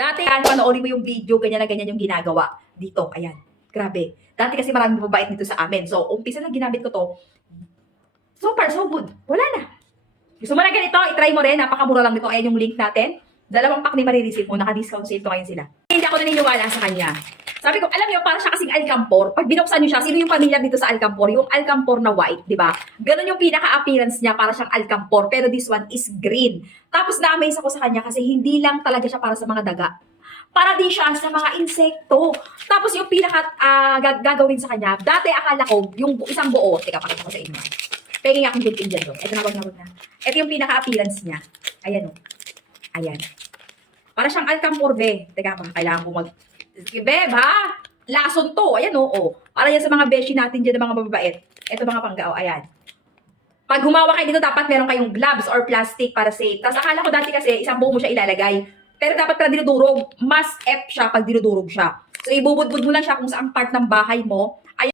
Dati yan, panoorin mo yung video, ganyan na ganyan yung ginagawa. Dito, ayan. Grabe. Dati kasi maraming mababait dito sa amin. So, umpisa na ginamit ko to. So far, so good. Wala na. Gusto mo na ganito, itry mo rin. Napakamura lang nito. Ayan yung link natin. 2 pack ni marireceive mo. Naka-discount sale to ngayon sila. Hindi ako naniniwala sa kanya. Sabi ko, alam niyo, para siya kasing alcampor. Pag binuksan niyo siya, sino yung pamilya dito sa alcampor? Yung alcampor na white, di ba? Ganun yung pinaka-appearance niya, para siyang alcampor. Pero this one is green. Tapos na-amaze ako sa kanya kasi hindi lang talaga siya para sa mga daga. Para din siya sa mga insekto. Tapos yung gagawin sa kanya, dati akala ko, yung isang buo, teka, pakita ko sa inyo. Penging akong built-in dyan doon. Ito na, wag na. Ito yung pinaka-appearance niya. Ayan o. Ayan. Para siyang alcampor, be. Teka, kailangan ko Beb, ha? Lason to. Ayan, oo. Para yan sa mga beshi natin dyan, mga mababait. Ito mga panggao, ayan. Pag humawa kayo dito, dapat meron kayong gloves or plastic para safe. Tapos akala ko dati kasi, isang buo mo siya ilalagay. Pero dapat pala dinudurog. Mas F siya pag dinudurog siya. So, ibubudbud mo lang siya kung saan part ng bahay mo